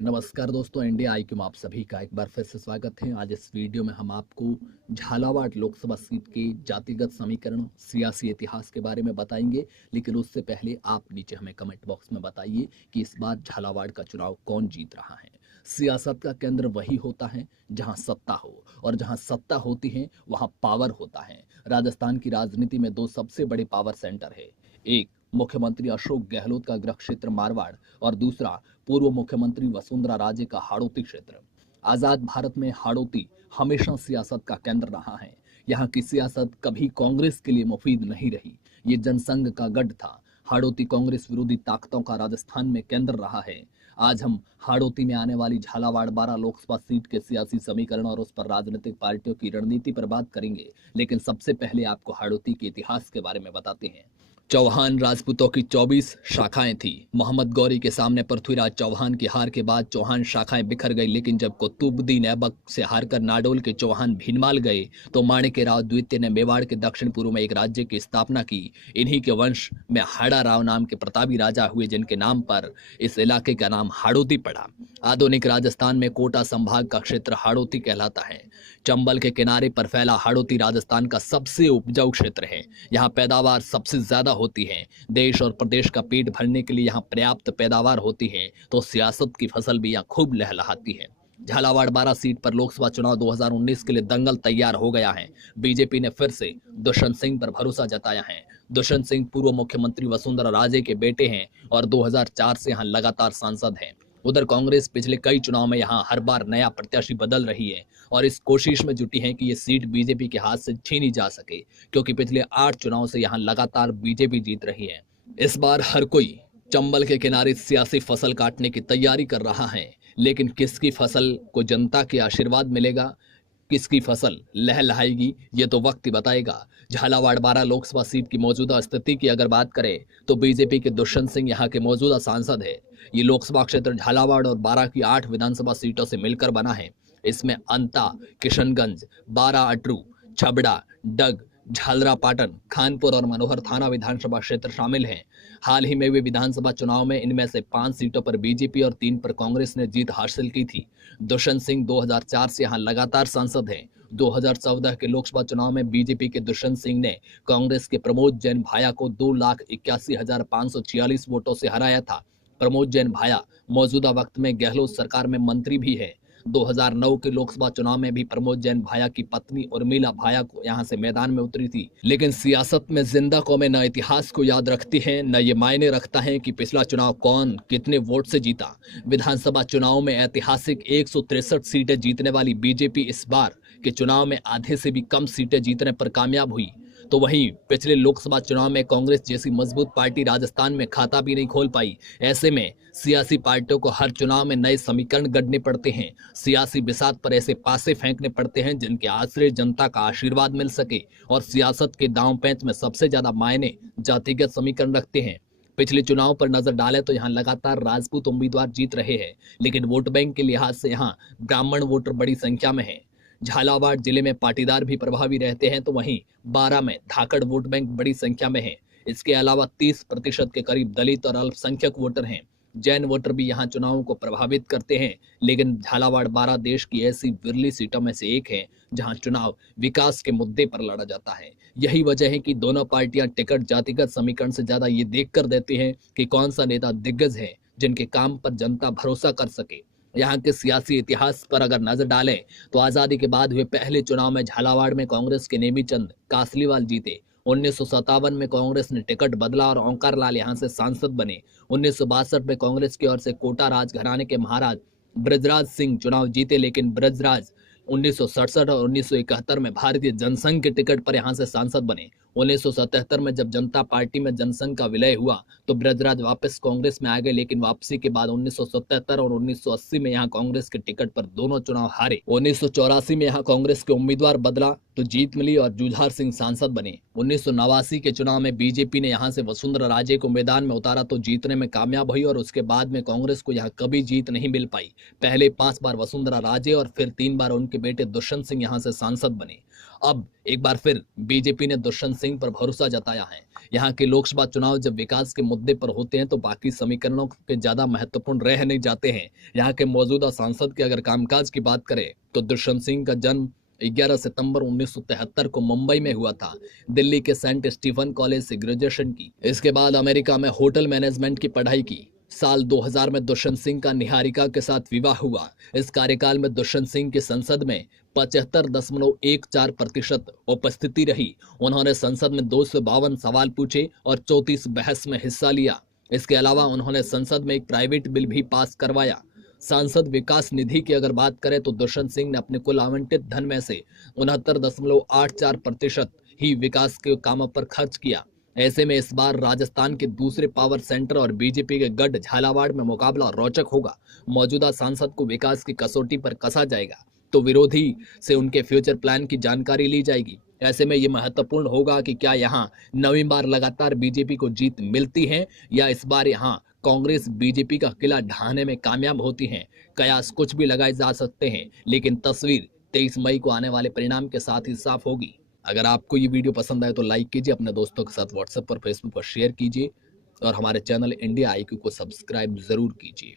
नमस्कार दोस्तों, India IQ में आप सभी का एक बार फिर से स्वागत है। आज इस वीडियो में हम आपको झालावाड़ लोकसभा सीट के जातिगत समीकरण, सियासी इतिहास के बारे में बताएंगे। लेकिन उससे पहले आप नीचे हमें कमेंट बॉक्स में बताइए कि इस बार झालावाड़ का चुनाव कौन जीत रहा है। सियासत का केंद्र वही होता है जहां सत्ता हो, और जहां सत्ता होती है वहां पावर होता है। राजस्थान की राजनीति में दो सबसे बड़े पावर सेंटर है। एक मुख्यमंत्री अशोक गहलोत का गृह क्षेत्र मारवाड़, और दूसरा पूर्व मुख्यमंत्री वसुंधरा राजे का हाड़ौती क्षेत्र। आजाद भारत में हाड़ौती हमेशा सियासत का केंद्र रहा है। यहाँ की सियासत कभी कांग्रेस के लिए मुफीद नहीं रही। ये जनसंघ का गढ़ था। हाड़ौती कांग्रेस विरोधी ताकतों का राजस्थान में केंद्र रहा है। आज हम हाड़ौती में आने वाली झालावाड़ 12 लोकसभा सीट के सियासी समीकरण और उस पर राजनीतिक पार्टियों की रणनीति पर बात करेंगे। लेकिन सबसे पहले आपको हाड़ौती के इतिहास के बारे में बताते हैं। चौहान राजपूतों की 24 शाखाएं थी। मोहम्मद गौरी के सामने पृथ्वीराज चौहान की हार के बाद चौहान शाखाएं बिखर गई। लेकिन जब कुतुबुद्दीन ऐबक से हारकर नाडोल के चौहान भीनमाल गए तो माणिक्यराव द्वितीय ने मेवाड़ के दक्षिण पूर्व में एक राज्य की स्थापना की। इन्हीं के वंश में हाड़ा राव नाम के प्रतापी राजा हुए, जिनके नाम पर इस इलाके का नाम हाड़ौती पड़ा। आधुनिक राजस्थान में कोटा संभाग का क्षेत्र हाड़ौती कहलाता है। चंबल के किनारे पर फैला हाड़ौती राजस्थान का सबसे उपजाऊ क्षेत्र है। यहाँ पैदावार सबसे ज्यादा होती है। देश और प्रदेश का पेट भरने के लिए यहाँ पर्याप्त पैदावार होती है, तो सियासत की फसल भी यहाँ खूब लहलहाती है। झालावाड़ 12 सीट पर लोकसभा चुनाव 2019 के लिए दंगल तैयार हो गया है। बीजेपी ने फिर से दुष्यंत सिंह पर भरोसा जताया है। दुष्यंत सिंह पूर्व मुख्यमंत्री वसुंधरा राजे के बेटे हैं और 2004 से यहाँ लगातार सांसद हैं। उधर कांग्रेस पिछले कई चुनाव में यहाँ हर बार नया प्रत्याशी बदल रही है और इस कोशिश में जुटी है कि ये सीट बीजेपी के हाथ से छीनी जा सके, क्योंकि पिछले 8 चुनाव से यहाँ लगातार बीजेपी जीत रही है। इस बार हर कोई चंबल के किनारे सियासी फसल काटने की तैयारी कर रहा है। लेकिन किसकी फसल को जनता के आशीर्वाद मिलेगा, किसकी फसल लहलहाएगी, ये तो वक्त ही बताएगा। झालावाड़ 12 लोकसभा सीट की मौजूदा स्थिति की अगर बात करें तो बीजेपी के दुष्यंत सिंह यहाँ के मौजूदा सांसद है। ये लोकसभा क्षेत्र झालावाड़ और 12 की 8 विधानसभा सीटों से मिलकर बना है। इसमें अंता, किशनगंज, बारा अटरू, छबड़ा, डग, झालरापाटन, खानपुर और मनोहर थाना विधानसभा क्षेत्र शामिल हैं। हाल ही में हुए विधानसभा चुनाव में इनमें से 5 सीटों पर बीजेपी और 3 पर कांग्रेस ने जीत हासिल की थी। दुष्यंत सिंह 2004 से यहाँ लगातार सांसद हैं। 2014 के लोकसभा चुनाव में बीजेपी के दुष्यंत सिंह ने कांग्रेस के प्रमोद जैन भाया को 2,81,546 वोटों से हराया था। प्रमोद जैन भाया मौजूदा वक्त में गहलोत सरकार में मंत्री भी है। 2009 के लोकसभा चुनाव में भी प्रमोद जैन भाया की पत्नी उर्मिला भाया को यहां से मैदान में उतरी थी। लेकिन सियासत में जिंदा कौमें न इतिहास को याद रखती हैं, न ये मायने रखता है कि पिछला चुनाव कौन कितने वोट से जीता। विधानसभा चुनाव में ऐतिहासिक 163 सीटें जीतने वाली बीजेपी इस बार के चुनाव में आधे से भी कम सीटें जीतने पर कामयाब हुई। तो वहीं पिछले लोकसभा चुनाव में कांग्रेस जैसी मजबूत पार्टी राजस्थान में खाता भी नहीं खोल पाई। ऐसे में सियासी पार्टियों को हर चुनाव में नए समीकरण गढ़ने पड़ते हैं। सियासी बिसात पर ऐसे पासे फेंकने पड़ते हैं जिनके आश्रय जनता का आशीर्वाद मिल सके। और सियासत के दांव पैंच में सबसे ज्यादा मायने जातिगत समीकरण रखते हैं। पिछले चुनाव पर नजर डालें तो यहाँ लगातार राजपूत उम्मीदवार जीत रहे हैं, लेकिन वोट बैंक के लिहाज से यहाँ ब्राह्मण वोटर बड़ी संख्या में है। झालावाड़ जिले में पाटीदार भी प्रभावी रहते हैं, तो वहीं 12 में धाकड़ वोट बैंक बड़ी संख्या में है। इसके अलावा 30% के करीब दलित और अल्पसंख्यक वोटर हैं। जैन वोटर भी यहाँ चुनावों को प्रभावित करते हैं। लेकिन झालावाड़ 12 देश की ऐसी विरली सीटों में से एक है जहाँ चुनाव विकास के मुद्दे पर लड़ा जाता है। यही वजह है कि दोनों पार्टियां टिकट जातिगत समीकरण से ज्यादा ये देख कर देती हैं कि कौन सा नेता दिग्गज है जिनके काम पर जनता भरोसा कर सके। यहाँ के सियासी इतिहास पर अगर नजर डालें तो आजादी के बाद हुए पहले चुनाव में झालावाड़ में कांग्रेस के नेमीचंद कासलीवाल जीते। 1957 में कांग्रेस ने टिकट बदला और ओंकार लाल यहाँ से सांसद बने। 1962 में कांग्रेस की ओर से कोटा राज घराने के महाराज ब्रजराज सिंह चुनाव जीते, लेकिन ब्रजराज 1967 और 1971 में भारतीय जनसंघ के टिकट पर यहाँ से सांसद बने। 1977 में जब जनता पार्टी में जनसंघ का विलय हुआ तो ब्रजराज वापस कांग्रेस में आ गए, लेकिन वापसी के बाद 1977 और 1980 में यहाँ कांग्रेस के टिकट पर दोनों चुनाव हारे। 1984 में यहाँ कांग्रेस के उम्मीदवार बदला तो जीत मिली और जुझार सिंह सांसद बने। 1989 के चुनाव में बीजेपी ने यहाँ से वसुंधरा राजे को मैदान में उतारा तो जीतने में कामयाब हुई और उसके बाद में कांग्रेस को यहाँ कभी जीत नहीं मिल पाई। पहले 5 बार वसुंधरा राजे और फिर 3 बार उनके बेटे दुष्यंत सिंह यहाँ से सांसद बने। अब एक बार फिर बीजेपी ने दुष्यंत सिंह पर भरोसा जताया है। यहाँ के लोकसभा चुनाव जब विकास के मुद्दे पर होते हैं तो बाकी समीकरणों के ज्यादा महत्वपूर्ण रह नहीं जाते हैं। यहाँ के मौजूदा सांसद के अगर कामकाज की बात करें तो दुष्यंत सिंह का जन्म 11 सितंबर 1973 को मुंबई में हुआ था। दिल्ली के सेंट स्टीफन कॉलेज से ग्रेजुएशन की, इसके बाद अमेरिका में होटल मैनेजमेंट की पढ़ाई की। साल 2000 में दुष्यंत सिंह का निहारिका के साथ विवाह हुआ। इस कार्यकाल में दुष्यंत सिंह की संसद में 75.14% उपस्थिति रही। उन्होंने संसद में 252 सवाल पूछे और 34 बहस में हिस्सा लिया। इसके अलावा उन्होंने संसद में एक प्राइवेट बिल भी पास करवाया। सांसद विकास निधि की अगर बात करें तो दुष्यंत सिंह ने अपने कुल आवंटित धन में से 69.84% ही विकास के कामों पर खर्च किया। ऐसे में इस बार राजस्थान के दूसरे पावर सेंटर और बीजेपी के गढ़ झालावाड़ में मुकाबला रोचक होगा। मौजूदा सांसद को विकास की कसौटी पर कसा जाएगा तो विरोधी से उनके फ्यूचर प्लान की जानकारी ली जाएगी। ऐसे में ये महत्वपूर्ण होगा कि क्या यहाँ नवीं बार लगातार बीजेपी को जीत मिलती है या इस बार यहाँ कांग्रेस बीजेपी का किला ढहाने में कामयाब होती है। कयास कुछ भी लगाए जा सकते हैं, लेकिन तस्वीर 23 मई को आने वाले परिणाम के साथ ही साफ होगी। अगर आपको ये वीडियो पसंद आए तो लाइक कीजिए, अपने दोस्तों के साथ व्हाट्सएप पर, फेसबुक पर शेयर कीजिए और हमारे चैनल इंडिया IQ को सब्सक्राइब जरूर कीजिए।